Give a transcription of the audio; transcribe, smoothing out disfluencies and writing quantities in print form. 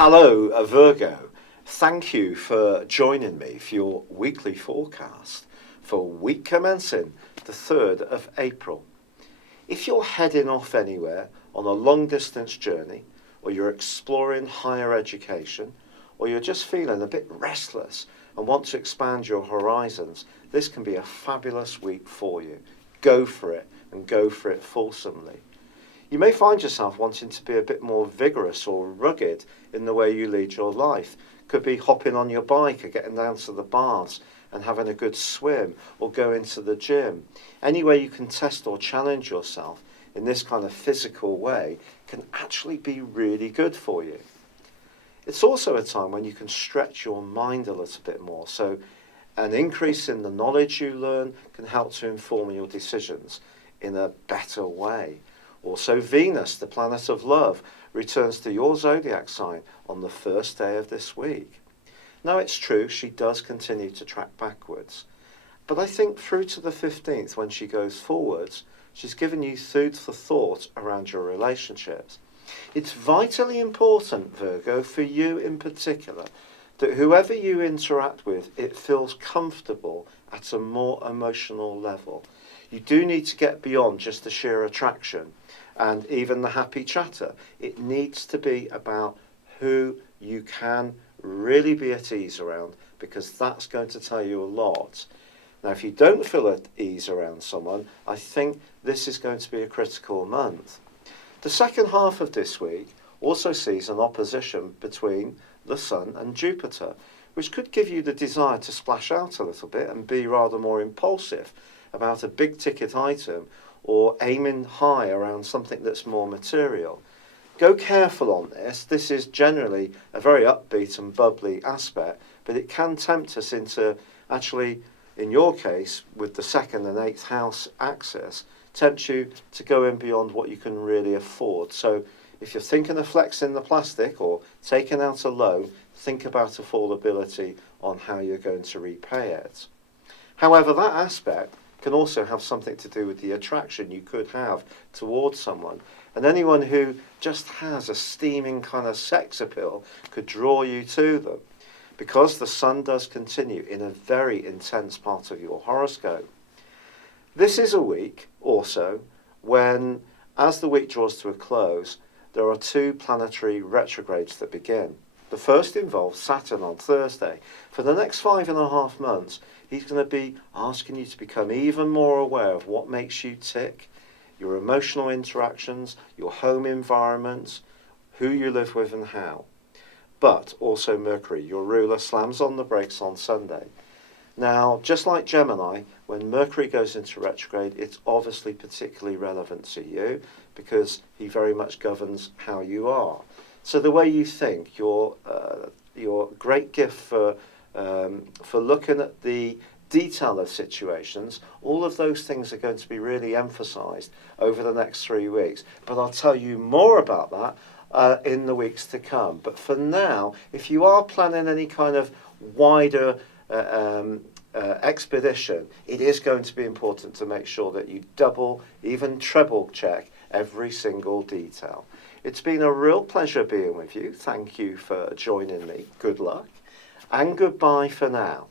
Hello, Virgo. Thank you for joining me for your weekly forecast for week commencing the 3rd of April. If you're heading off anywhere on a long distance journey, or you're exploring higher education, or you're just feeling a bit restless and want to expand your horizons, this can be a fabulous week for you. Go for it, and go for it fulsomely. You may find yourself wanting to be a bit more vigorous or rugged in the way you lead your life. Could be hopping on your bike or getting down to the baths and having a good swim, or going to the gym. Any way you can test or challenge yourself in this kind of physical way can actually be really good for you. It's also a time when you can stretch your mind a little bit more, so an increase in the knowledge you learn can help to inform your decisions in a better way. Also, Venus, the planet of love, returns to your zodiac sign on the first day of this week. Now, it's true, she does continue to track backwards, but I think through to the 15th, when she goes forwards, she's given you food for thought around your relationships. It's vitally important, Virgo, for you in particular, that whoever you interact with, it feels comfortable at a more emotional level. You do need to get beyond just the sheer attraction and even the happy chatter. It needs to be about who you can really be at ease around, because that's going to tell you a lot. Now, if you don't feel at ease around someone, I think this is going to be a critical month. The second half of this week also sees an opposition between the Sun and Jupiter, which could give you the desire to splash out a little bit and be rather more impulsive about a big ticket item, or aiming high around something that's more material. Go careful on this. This is generally a very upbeat and bubbly aspect, but it can tempt us into, actually, in your case, with the 2nd and 8th house axis, tempt you to go in beyond what you can really afford. So if you're thinking of flexing the plastic or taking out a loan, think about affordability on how you're going to repay it. However, that aspect can also have something to do with the attraction you could have towards someone. And anyone who just has a steaming kind of sex appeal could draw you to them, because the Sun does continue in a very intense part of your horoscope. This is a week also when, as the week draws to a close, there are 2 planetary retrogrades that begin. The first involves Saturn on Thursday. For the next 5.5 months, he's going to be asking you to become even more aware of what makes you tick, your emotional interactions, your home environment, who you live with and how. But also Mercury, your ruler, slams on the brakes on Sunday. Now, just like Gemini, when Mercury goes into retrograde, it's obviously particularly relevant to you because he very much governs how you are. So the way you think, your great gift for looking at the detail of situations, all of those things are going to be really emphasised over the next 3 weeks. But I'll tell you more about that in the weeks to come. But for now, if you are planning any kind of wider expedition, it is going to be important to make sure that you double, even treble check every single detail. It's been a real pleasure being with you. Thank you for joining me. Good luck and goodbye for now.